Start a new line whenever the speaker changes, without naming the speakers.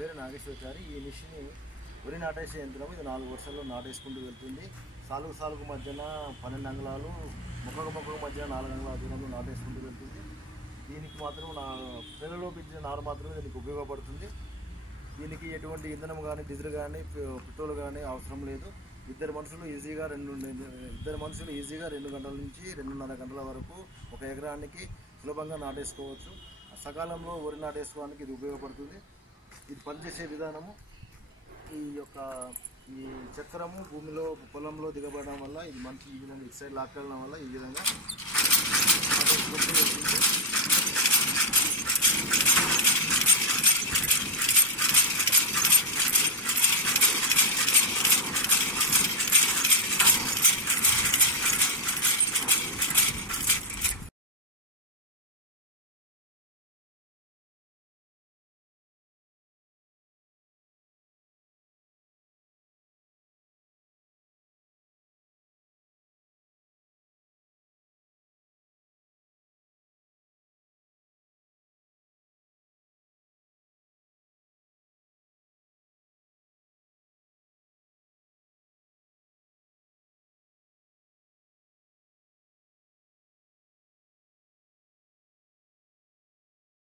పేరు నాగేశ్వరచారి ఈ మిషన్ వరి నాటేసే యంత్రం ఇది నాలుగు వర్షాల్లో నాటేసుకుంటూ వెళ్తుంది. సాలుగు సాలుగు మధ్యన పన్నెండు అంగుళాలు మొక్కకు మొక్కకు మధ్యన నాలుగు అంగుళాల దూరంలో నాటేసుకుంటూ వెళ్తుంది. దీనికి మాత్రం నా పిల్లలు పెంచిన నారు మాత్రమే దీనికి ఉపయోగపడుతుంది. దీనికి ఎటువంటి ఇంధనం కానీ డీజిల్ కానీ పెట్రోల్ కానీ అవసరం లేదు. ఇద్దరు మనుషులు ఈజీగా రెండు ఇద్దరు మనుషులు ఈజీగా రెండు గంటల నుంచి రెండున్నర గంటల వరకు ఒక ఎకరానికి సులభంగా నాటేసుకోవచ్చు. సకాలంలో వరి నాటేసుకోవడానికి ఇది ఉపయోగపడుతుంది. ఇది పనిచేసే విధానము. ఈ యొక్క ఈ చక్రము భూమిలో పొలంలో దిగబడడం వల్ల ఇది మంచి ఈ విధంగా ఇటు సైడ్ లాక్కెళ్ళడం వల్ల ఈ విధంగా